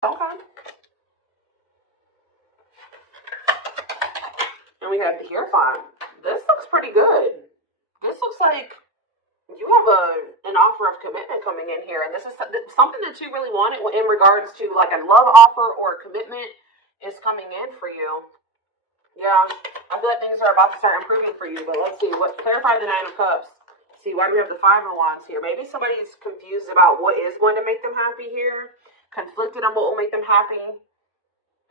Okay. And we have the Hierophant. This looks pretty good. This looks like you have an offer of commitment coming in here, and this is something that you really wanted in regards to like a love offer or a commitment is coming in for you. Yeah, I feel like things are about to start improving for you, but let's see. Clarify the Nine of Cups. See, why do we have the Five of Wands here? Maybe somebody's confused about what is going to make them happy here, conflicted on what will make them happy.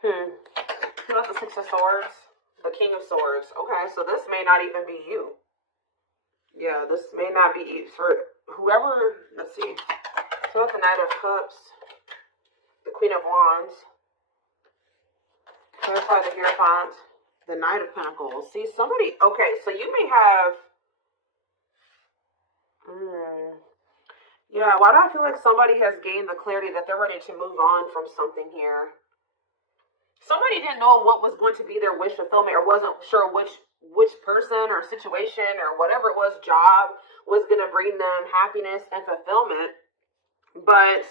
What about the Six of Swords? The King of Swords. Okay, so this may not even be you. Yeah, this may not be for whoever. Let's see. So the Knight of Cups, the Queen of Wands, clarify the Hierophant, the Knight of Pentacles. See, somebody. Okay, so you may have. Yeah, why do I feel like somebody has gained the clarity that they're ready to move on from something here? Somebody didn't know what was going to be their wish fulfillment, or wasn't sure which person or situation or whatever it was, job, was going to bring them happiness and fulfillment. But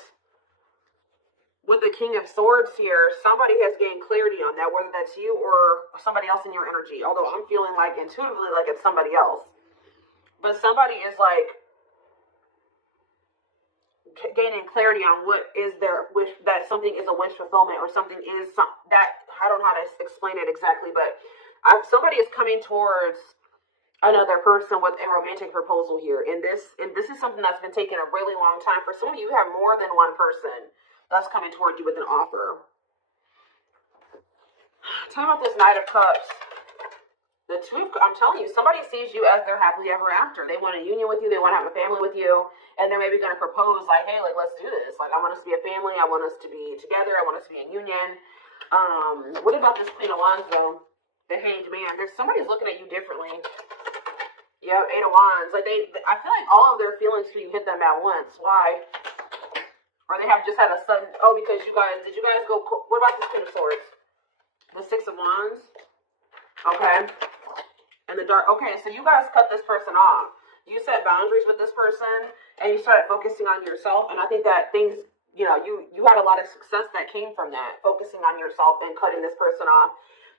with the King of Swords here, somebody has gained clarity on that, whether that's you or somebody else in your energy. Although I'm feeling like intuitively like it's somebody else. But somebody is like gaining clarity on what is their wish, that something is a wish fulfillment, or something is that, I don't know how to explain it exactly, but somebody is coming towards another person with a romantic proposal here, and this is something that's been taking a really long time. For some of you, you have more than one person that's coming toward you with an offer. Tell me about this Knight of Cups. The I'm telling you, somebody sees you as their happily ever after. They want a union with you. They want to have a family with you. And they're maybe going to propose like, hey, like, let's do this. Like, I want us to be a family. I want us to be together. I want us to be in union. What about this Queen of Wands, though? The Hanged Man. There's somebody's looking at you differently. Yeah, Eight of Wands. Like, I feel like all of their feelings for you hit them at once. Why? Or they have just had a sudden, because did you guys go, what about this Queen of Swords? The Six of Wands. Okay. And the Dark. Okay, so you guys cut this person off. You set boundaries with this person, and you started focusing on yourself. And I think that things, you had a lot of success that came from that, focusing on yourself and cutting this person off.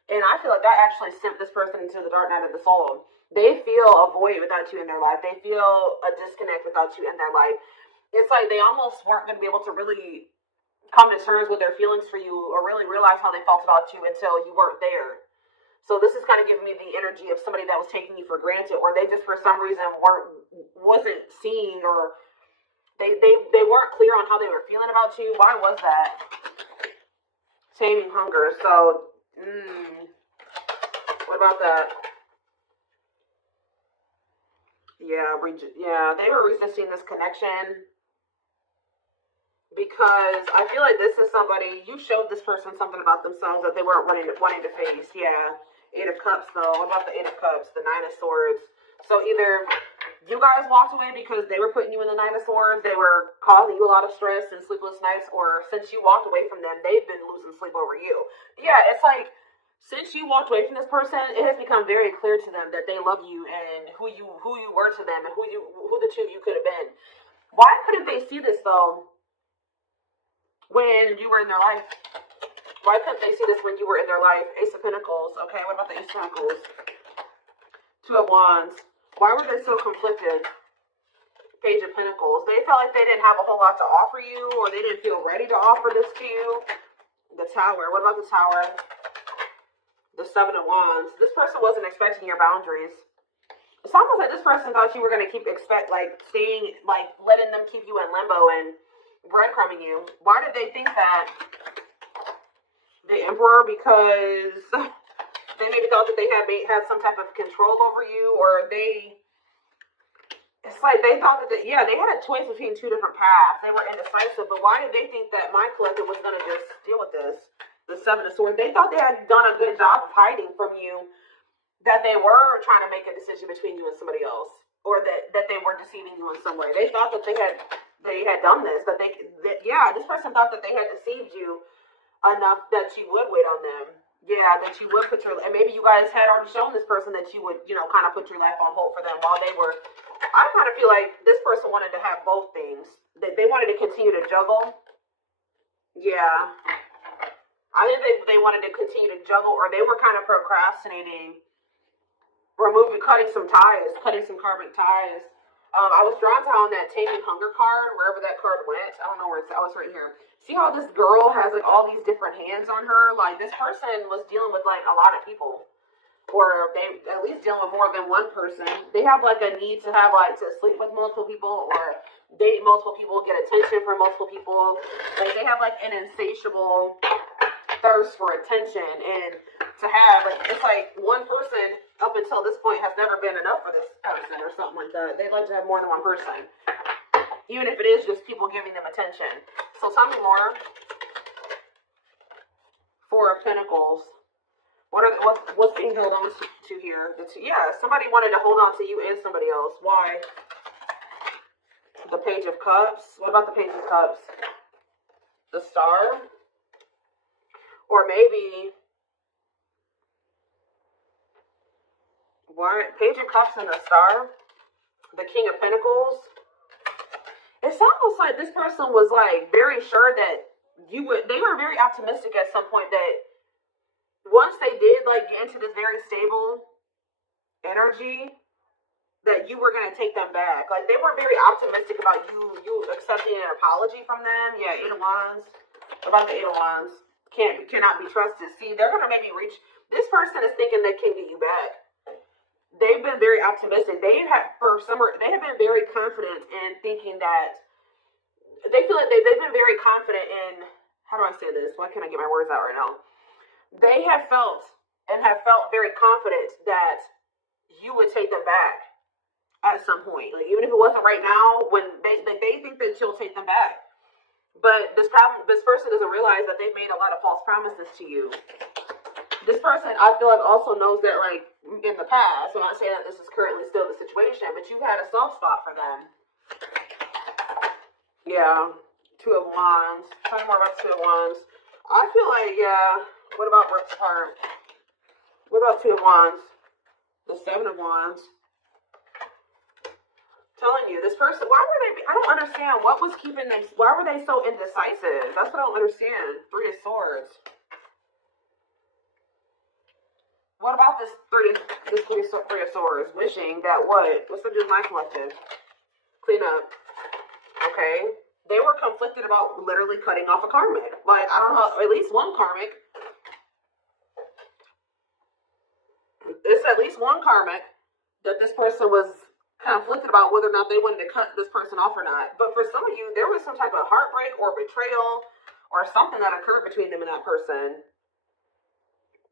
And I feel like that actually sent this person into the dark night of the soul. They feel a void without you in their life. They feel a disconnect without you in their life. It's like they almost weren't going to be able to really come to terms with their feelings for you, or really realize how they felt about you until you weren't there. So this is kind of giving me the energy of somebody that was taking you for granted, or they just for some reason wasn't seeing, or they weren't clear on how they were feeling about you. Why was that? Taming hunger. So, what about that? Yeah, they were resisting this connection because I feel like this is somebody, you showed this person something about themselves that they weren't wanting to face. Yeah. Eight of Cups, though. What about the Eight of Cups? The Nine of Swords. So either you guys walked away because they were putting you in the Nine of Swords, they were causing you a lot of stress and sleepless nights, or since you walked away from them, they've been losing sleep over you. Yeah, it's like, since you walked away from this person, it has become very clear to them that they love you and who you were to them, and who the two of you could have been. Why couldn't they see this, though, when you were in their life? Why couldn't they see this when you were in their life? Ace of Pentacles. Okay, what about the Ace of Pentacles? Two of Wands. Why were they so conflicted? Page of Pentacles. They felt like they didn't have a whole lot to offer you, or they didn't feel ready to offer this to you. The Tower. What about the Tower? The Seven of Wands. This person wasn't expecting your boundaries. It's almost like this person thought you were going to letting them keep you in limbo and breadcrumbing you. Why did they think that? The Emperor, because they maybe thought that they had some type of control over you, or it's like they thought that they had a choice between two different paths. They were indecisive, but why did they think that my collective was going to just deal with this? The Seven of Swords. They thought they had done a good job of hiding from you that they were trying to make a decision between you and somebody else, or that they were deceiving you in some way. They thought that they had done this, this person thought that they had deceived you enough that you would wait on them. Yeah, that you would and maybe you guys had already shown this person that you would, kind of put your life on hold for them while they were. I kind of feel like this person wanted to have both things. They wanted to continue to juggle. Yeah. I think they wanted to continue to juggle, or they were kind of procrastinating, cutting some ties, cutting some karmic ties. I was drawn to on that Taming Hunger card, wherever that card went. I don't know where it's. Oh, it's right here. See how this girl has like all these different hands on her? Like this person was dealing with like a lot of people, or they at least dealing with more than one person. They have like a need to have like to sleep with multiple people or date multiple people, get attention from multiple people. Like they have like an insatiable thirst for attention, and to have like it's like one person up until this point has never been enough for this person or something like that. They'd like to have more than one person, even if it is just people giving them attention. So tell me more. Four of Pentacles. What's being held on to here? Yeah, somebody wanted to hold on to you and somebody else. Why? The Page of Cups. What about the Page of Cups? The Star? Or maybe what? Page of Cups and the Star? The King of Pentacles? It's almost like this person was like very sure that they were very optimistic at some point that once they did like get into this very stable energy, that you were going to take them back. Like they were very optimistic about you accepting an apology from them. Yeah, Eight of Wands. About the Eight of Wands. Cannot be trusted. See, they're going to maybe reach. This person is thinking they can get you back. They've been very optimistic. They have been very confident in thinking that they feel like they've been very confident in. How do I say this? Why can't I get my words out right now? They have felt very confident that you would take them back at some point. Like even if it wasn't right now, when they think that you'll take them back. But this person doesn't realize that they've made a lot of false promises to you. This person, I feel like, also knows that, like, in the past, I'm not saying that this is currently still the situation, but you've had a soft spot for them. Yeah, Two of Wands. Tell me more about the Two of Wands. I feel like, yeah, what about ripped apart? What about Two of Wands? The Seven of Wands. Telling you, this person, I don't understand what was keeping them, why were they so indecisive? That's what I don't understand. Three of Swords. What about this Three of Swords? Wishing that what? What's the do with my collective? Clean up. Okay. They were conflicted about literally cutting off a karmic. Like, I don't know, at least one karmic. It's at least one karmic that this person was conflicted about whether or not they wanted to cut this person off or not. But for some of you, there was some type of heartbreak or betrayal or something that occurred between them and that person.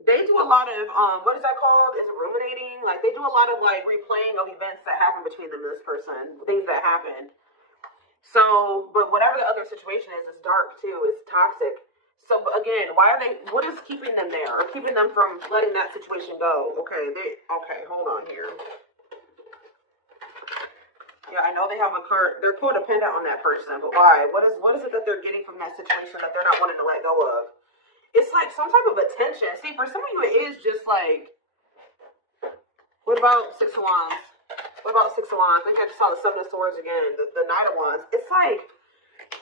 They do a lot of, what is that called? Is it ruminating? Like, they do a lot of, like, replaying of events that happened between them and this person. Things that happened. So, but whatever the other situation is, it's dark, too. It's toxic. So, again, what is keeping them there? Or keeping them from letting that situation go? Okay, hold on here. Yeah, I know they have a card. They're codependent on that person, but why? What is it that they're getting from that situation that they're not wanting to let go of? It's like some type of attention. See, for some of you, it is just like, what about Six of Wands? What about Six of Wands? I think I just saw the Seven of Swords again, the Knight of Wands. It's like,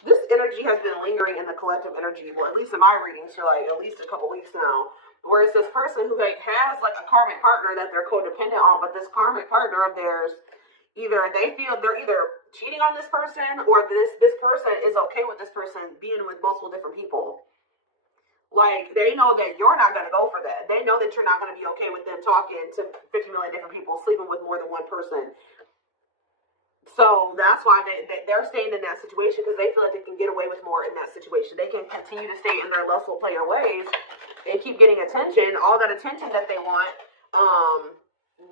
this energy has been lingering in the collective energy, well, at least in my readings, for like at least a couple weeks now, where it's this person who like has like a karmic partner that they're codependent on, but this karmic partner of theirs, they feel they're either cheating on this person or this person is okay with this person being with multiple different people. Like, they know that you're not going to go for that. They know that you're not going to be okay with them talking to 50 million different people, sleeping with more than one person. So that's why they're staying in that situation, because they feel like they can get away with more in that situation. They can continue to stay in their lustful player ways and keep getting attention, all that attention that they want,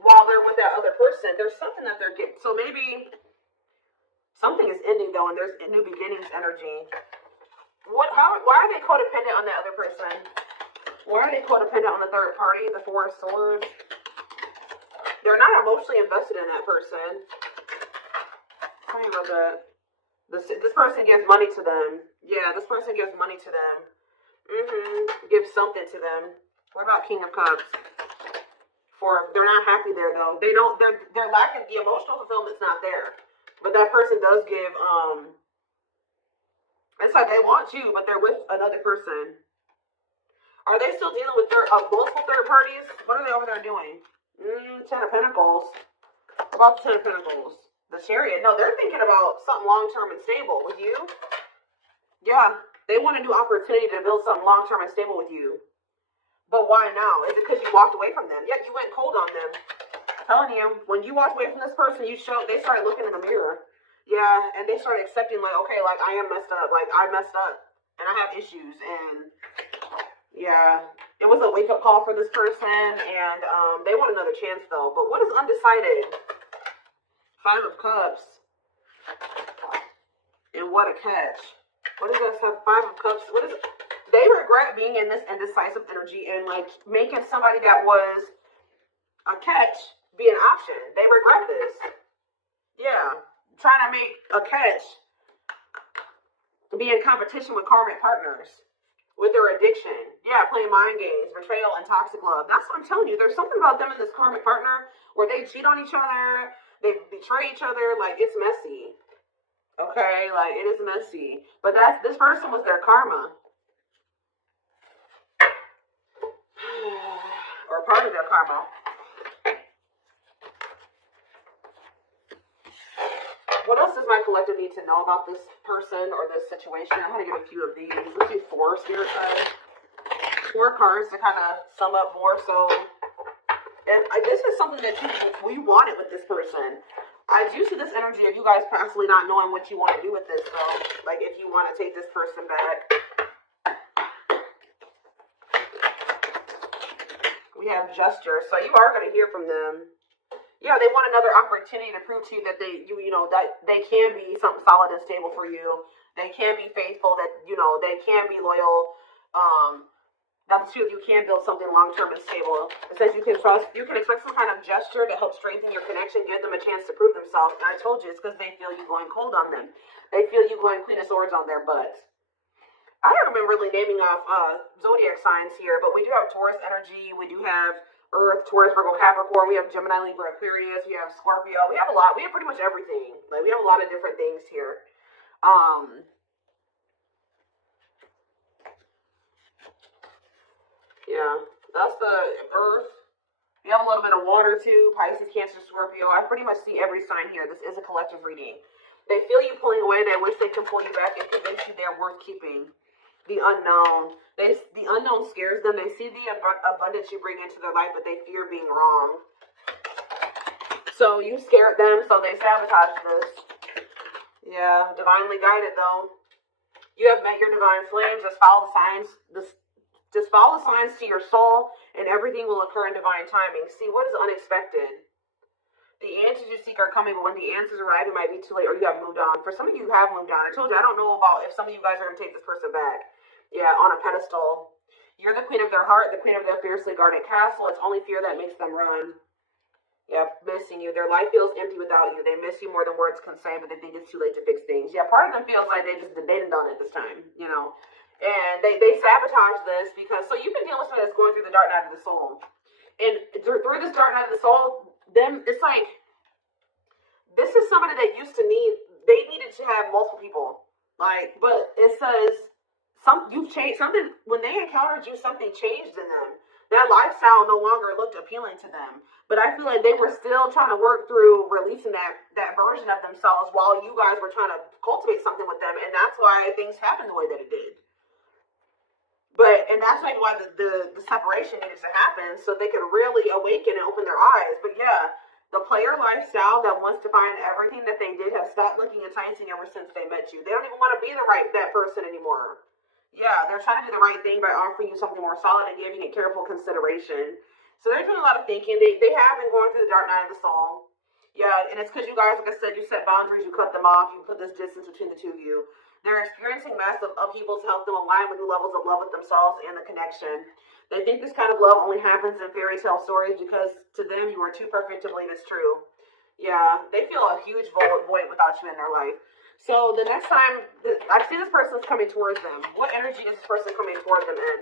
while they're with that other person. There's something that they're getting. So maybe something is ending, though, and there's new beginnings energy. Why are they codependent on that other person? Why are they codependent on the third party, the Four of Swords? They're not emotionally invested in that person. Tell me about that. This person gives money to them. Yeah, this person gives money to them. Gives something to them. What about King of Cups? They're not happy there, though. They're lacking, the emotional fulfillment's not there. But that person does give, it's like they want you, but they're with another person. Are they still dealing with multiple third parties? What are they over there doing? Ten of Pentacles. About the Ten of Pentacles. The Chariot. No, they're thinking about something long-term and stable with you. Yeah. They want a new opportunity to build something long-term and stable with you. But why now? Is it because you walked away from them? Yeah, you went cold on them. I'm telling you, when you walked away from this person, they started looking in the mirror. Yeah, and they started accepting, like, okay, like, I am messed up. Like, I messed up. And I have issues. And, yeah, it was a wake-up call for this person. And they want another chance, though. But what is undecided? Five of Cups. And what a catch. What does that have? Five of Cups. What is it? They regret being in this indecisive energy and, like, making somebody that was a catch be an option. They regret this. Yeah. Trying to make a catch be in competition with karmic partners. With their addiction. Yeah, playing mind games, betrayal, and toxic love. That's what I'm telling you. There's something about them and this karmic partner where they cheat on each other. They betray each other. Like, it's messy. Okay? Like, it is messy. But this person was their karma. Or part of their karma. What else does my collective need to know about this person or this situation? I'm going to get a few of these. Let's do 4 spirit guides. 4 cards to kind of sum up more so. And this is something that we wanted with this person. I do see this energy of you guys possibly not knowing what you want to do with this, though. Like, if you want to take this person back. We have gesture. So you are going to hear from them. Yeah, they want another opportunity to prove to you that that they can be something solid and stable for you. They can be faithful, that, they can be loyal. That the two of you can build something long-term and stable. It says you can expect some kind of gesture to help strengthen your connection, give them a chance to prove themselves. And I told you, it's because they feel you going cold on them. They feel you going Queen of Swords on their butt. I haven't been really naming off zodiac signs here, but we do have Taurus energy. We do have Earth, Taurus, Virgo, Capricorn. We have Gemini, Libra, Aquarius. We have Scorpio. We have a lot. We have pretty much everything. Like, we have a lot of different things here. Yeah, that's the Earth. We have a little bit of water too. Pisces, Cancer, Scorpio. I pretty much see every sign here. This is a collective reading. They feel you pulling away. They wish they can pull you back and convince you they're worth keeping. The unknown. The unknown scares them. They see the abundance you bring into their life, but they fear being wrong. So you scared them, so they sabotage this. Yeah, divinely guided though. You have met your divine flame. Just follow the signs. Just follow the signs to your soul, and everything will occur in divine timing. See, what is unexpected? The answers you seek are coming, but when the answers arrive, it might be too late, or you have moved on. For some of you, have moved on. I told you, I don't know about if some of you guys are going to take this person back. Yeah, on a pedestal. You're the queen of their heart, the queen of their fiercely guarded castle. It's only fear that makes them run. Yeah, missing you. Their life feels empty without you. They miss you more than words can say, but they think it's too late to fix things. Yeah, part of them feels like they didn't done it this time, And they sabotage this because, so you've been dealing with somebody that's going through the dark night of the soul. And through this dark night of the soul, it's like, this is somebody that they needed to have multiple people. Like, but it says, you've changed something. When they encountered you, something changed in them. That lifestyle no longer looked appealing to them. But I feel like they were still trying to work through releasing that version of themselves while you guys were trying to cultivate something with them. And that's why things happened the way that it did. And that's maybe why the separation needed to happen, so they could really awaken and open their eyes. But yeah, the player lifestyle that wants to find everything that they did has stopped looking enticing ever since they met you. They don't even want to be that person anymore. Yeah, they're trying to do the right thing by offering you something more solid and giving it careful consideration. So they're doing a lot of thinking. They have been going through the dark night of the soul. Yeah, and it's because you guys, like I said, you set boundaries, you cut them off, you put this distance between the two of you. They're experiencing massive upheaval to help them align with new levels of love with themselves and the connection. They think this kind of love only happens in fairy tale stories because to them you are too perfect to believe it's true. Yeah, they feel a huge void without you in their life. So the next time I see this person's coming towards them, what energy is this person coming towards them in?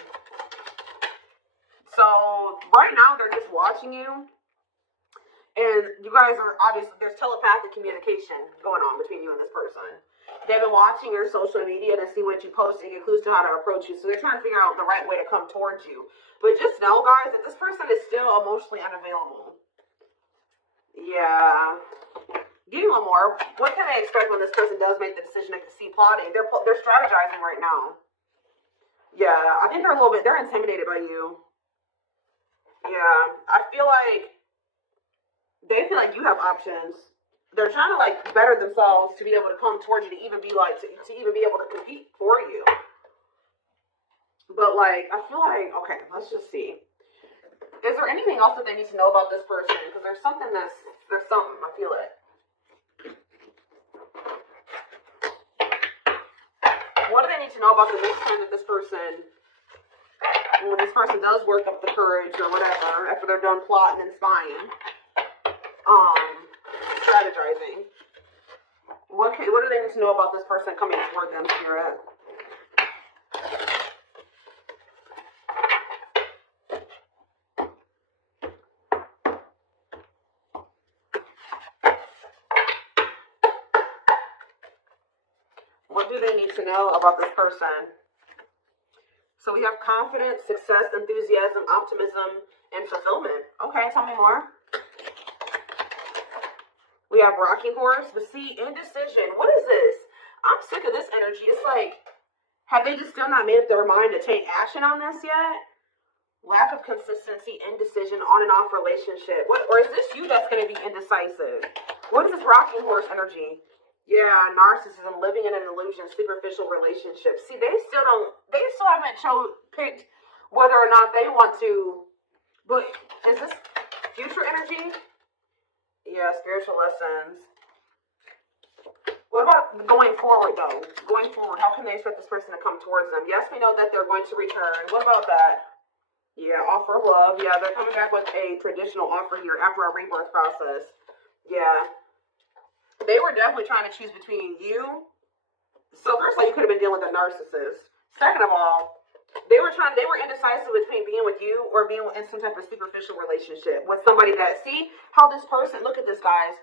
So right now they're just watching you. And you guys are obviously, there's telepathic communication going on between you and this person. They've been watching your social media to see what you post and get clues to how to approach you. So they're trying to figure out the right way to come towards you. But just know, guys, that this person is still emotionally unavailable. Yeah. Give me one more. What can they expect when this person does make the decision to see plotting? They're strategizing right now. Yeah, I think they're intimidated by you. Yeah, I feel like they feel like you have options. They're trying to like better themselves to be able to come towards you to even be like to even be able to compete for you. But like, I feel like, okay, let's just see. Is there anything else that they need to know about this person? Because there's something. I feel it. What do they need to know about the next time that this person, when this person does work up the courage or whatever, after they're done plotting and spying, strategizing? What do they need to know about this person coming toward them, Spirit? What do they need to know about this person? So we have confidence, success, enthusiasm, optimism, and fulfillment. Okay, tell me more. We have rocking horse, but see, indecision. What is this? I'm sick of this energy. It's like, have they just still not made up their mind to take action on this yet? Lack of consistency, indecision, on and off relationship. Or is this you that's going to be indecisive? What is this rocking horse energy? Yeah, narcissism, living in an illusion, superficial relationships. See, they still haven't picked whether or not they want to. But is this future energy? Yeah, spiritual lessons. What about going forward, though? Going forward, how can they expect this person to come towards them? Yes, we know that they're going to return. What about that? Yeah, offer of love. Yeah, they're coming back with a traditional offer here after our rebirth process. Yeah. They were definitely trying to choose between you. So first of all, you could have been dealing with a narcissist. Second of all, they were indecisive between being with you or being in some type of superficial relationship with somebody that, see how this person, look at this, guys.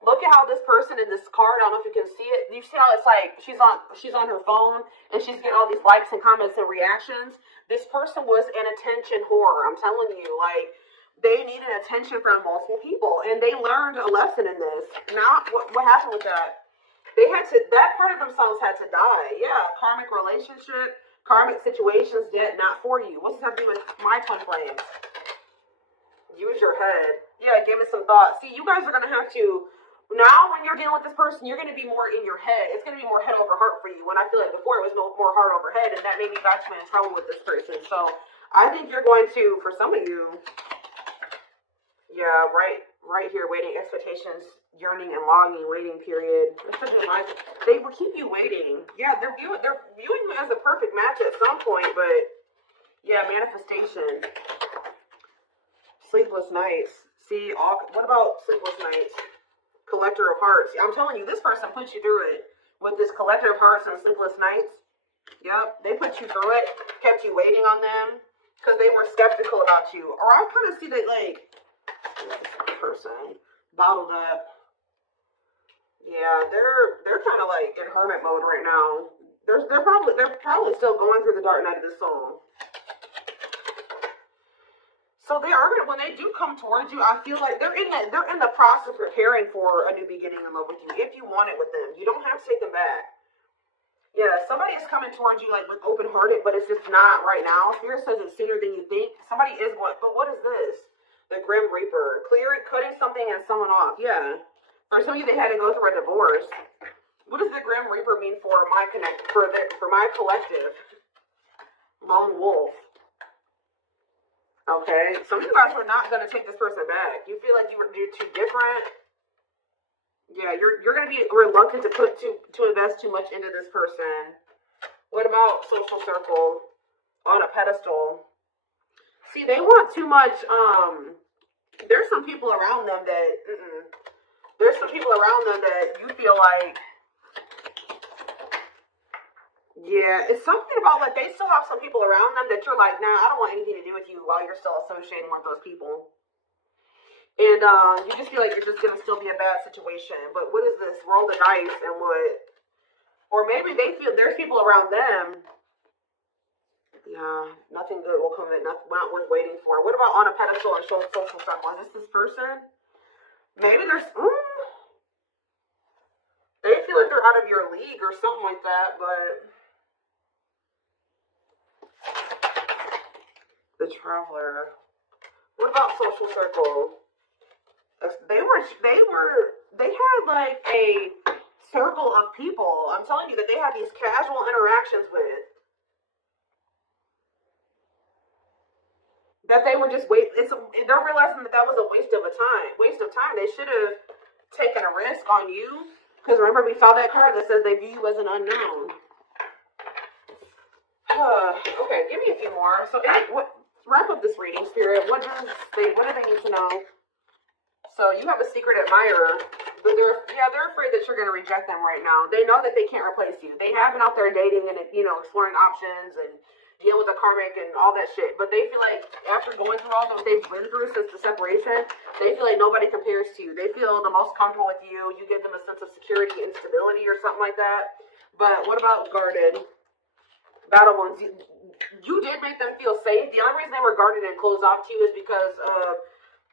Look at how this person in this card, I don't know if you can see it. You see how it's like she's on her phone and she's getting all these likes and comments and reactions. This person was an attention whore. I'm telling you, like, they needed attention from multiple people, and they learned a lesson in this. Now, what happened with that? That part of themselves had to die. Yeah, karmic relationship, karmic situations, dead, not for you. What's this have to do with my twin flames? Use your head. Yeah, give it some thought. See, you guys are going to have to, now when you're dealing with this person, you're going to be more in your head. It's going to be more head over heart for you. When I feel like before it was more heart over head, and that maybe got you in trouble with this person. So I think you're going to, for some of you, yeah, right here, waiting, expectations, yearning, and longing, waiting period. They will keep you waiting. Yeah, they're viewing you as a perfect match at some point, but yeah, manifestation. Sleepless nights. See, what about sleepless nights? Collector of hearts. I'm telling you, this person puts you through it with this collector of hearts and sleepless nights. Yep, they put you through it, kept you waiting on them because they were skeptical about you. Or I kind of see that, like, person bottled up. Yeah, they're kind of like in hermit mode right now. They're probably still going through the dark night of the soul. So they are gonna, when they do come towards you, I feel like they're in the process of preparing for a new beginning in love with you. If you want it with them, you don't have to take them back. Yeah, somebody is coming towards you like with open hearted, but it's just not right now. Spirit says it's sooner than you think. Somebody is going, but what is this? The Grim Reaper, cutting something and someone off. Yeah, for some of you, they had to go through a divorce. What does the Grim Reaper mean for my collective? Lone Wolf. Okay, some of you guys were not going to take this person back. You feel like you're too different. Yeah, you're going to be reluctant to invest too much into this person. What about social circle on a pedestal? See, they want too much. There's some people around them that. There's some people around them that you feel like. Yeah, it's something about like they still have some people around them that you're like, nah, I don't want anything to do with you while you're still associating with those people. And you just feel like you're just gonna still be a bad situation. But what is this? Roll the dice and what? Or maybe they feel there's people around them. Yeah, nothing good will come of it. Not worth waiting for. What about on a pedestal and social circle? Is this person? Maybe there's. They feel like they're out of your league or something like that, but the traveler. What about social circle? They had like a circle of people. I'm telling you that they had these casual interactions with. That they were just they're realizing that was a waste of time. They should have taken a risk on you. Because remember, we saw that card that says they view you as an unknown. Okay, give me a few more. So, wrap up this reading, Spirit. What do they need to know? So, you have a secret admirer, but they're afraid that you're going to reject them right now. They know that they can't replace you. They have been out there dating and exploring options and dealing with the karmic and all that shit. But they feel like after going through all that they've been through since the separation, they feel like nobody compares to you. They feel the most comfortable with you. You give them a sense of security and stability or something like that. But what about guarded? Battle ones, you did make them feel safe. The only reason they were guarded and closed off to you is because of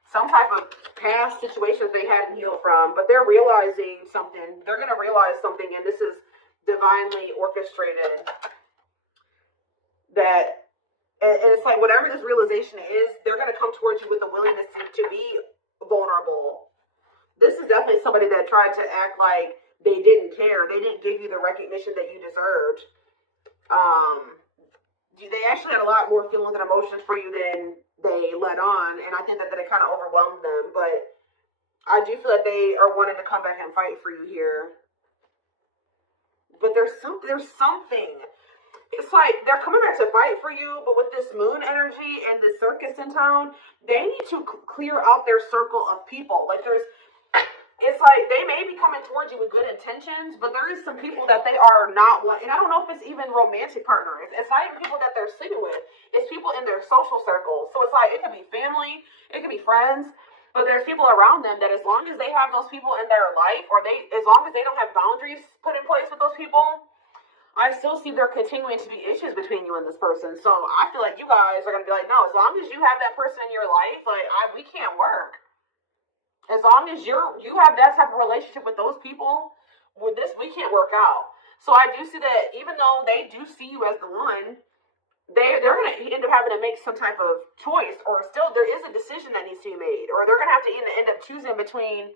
some type of past situations they hadn't healed from. But they're realizing something. They're going to realize something, and this is divinely orchestrated. That, and it's like whatever this realization is, they're going to come towards you with a willingness to be vulnerable. This is definitely somebody that tried to act like they didn't care. They didn't give you the recognition that you deserved. They actually had a lot more feelings and emotions for you than they let on, and I think that it kind of overwhelmed them. But I do feel like they are wanting to come back and fight for you here. But there's something. It's like they're coming back to fight for you, but with this moon energy and this circus in town, they need to clear out their circle of people. Like it's like they may be coming towards you with good intentions, but there is some people that they are not, and I don't know if it's even romantic partners. It's not even people that they're sleeping with. It's people in their social circles. So it's like it could be family, it could be friends, but there's people around them that as long as they have those people in their life, or as long as they don't have boundaries put in place with those people, I still see there continuing to be issues between you and this person. So I feel like you guys are going to be like, no, as long as you have that person in your life, like we can't work. As long as you have that type of relationship with those people, with this, we can't work out. So I do see that even though they do see you as the one, they're going to end up having to make some type of choice, or still there is a decision that needs to be made, or they're going to have to end up choosing between,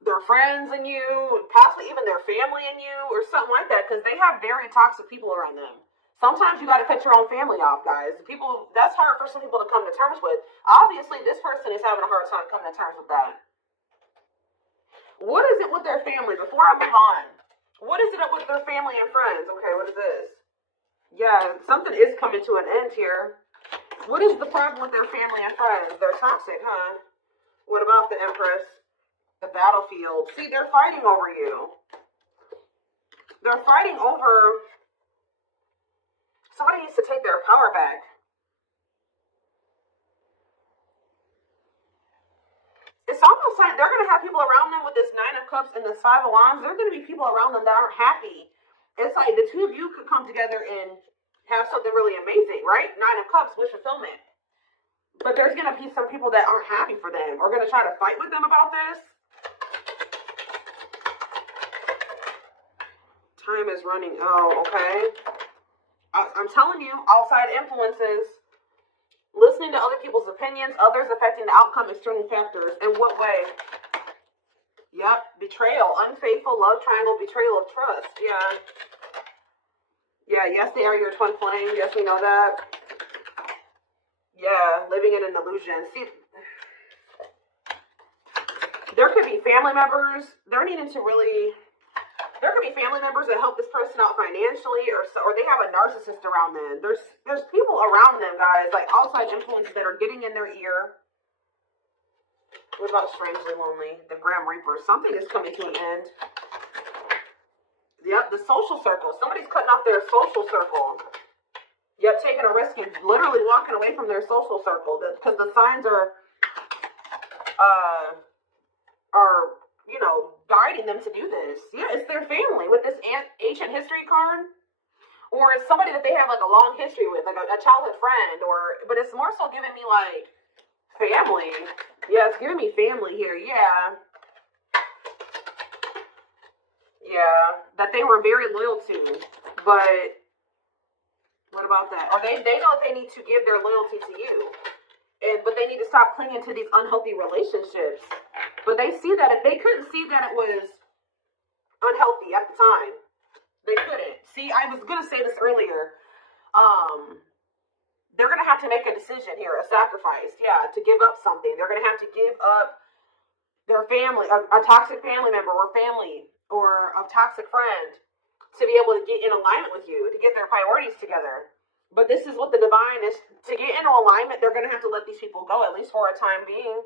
their friends and you, possibly even their family and you, or something like that, because they have very toxic people around them. Sometimes you got to cut your own family off, guys. That's hard for some people to come to terms with. Obviously, this person is having a hard time coming to terms with that. What is it with their family? Before I move on, what is it with their family and friends? Okay, what is this? Yeah, something is coming to an end here. What is the problem with their family and friends? They're toxic, huh? What about the Empress? The battlefield. See, they're fighting over you. They're fighting over. Somebody needs to take their power back. It's almost like they're going to have people around them with this Nine of Cups and this Five of Wands. There are going to be people around them that aren't happy. It's like the two of you could come together and have something really amazing, right? Nine of Cups, wish fulfillment. But there's going to be some people that aren't happy for them, or going to try to fight with them about this. Time is running. Oh, okay. I'm telling you, outside influences, listening to other people's opinions, others affecting the outcome, external factors. In what way? Yep. Betrayal, unfaithful, love triangle, betrayal of trust. Yeah. Yeah, yes, they are your twin flame. Yes, we know that. Yeah, living in an illusion. See, there could be family members. There could be family members that help this person out financially, or they have a narcissist around them. There's people around them, guys, like outside influences that are getting in their ear. What about strangely lonely? The Grim Reaper. Something is coming to an end. Yep, the social circle. Somebody's cutting off their social circle. Yep, taking a risk and literally walking away from their social circle because the signs are guiding them to do this. Yeah, it's their family with this ancient history card, or it's somebody that they have like a long history with, like a childhood friend, but it's more so giving me like family. Yeah, it's giving me family here. Yeah, that they were very loyal to, but. What about that? Or they know they need to give their loyalty to you. But they need to stop clinging to these unhealthy relationships. But they see that they couldn't see that it was unhealthy at the time. They couldn't. See, I was gonna say this earlier. They're gonna have to make a decision here, a sacrifice, to give up something. They're gonna have to give up their family, a toxic family member or family, or a toxic friend, to be able to get in alignment with you, to get their priorities together. But this is what the divine is. To get into alignment, they're going to have to let these people go, at least for a time being.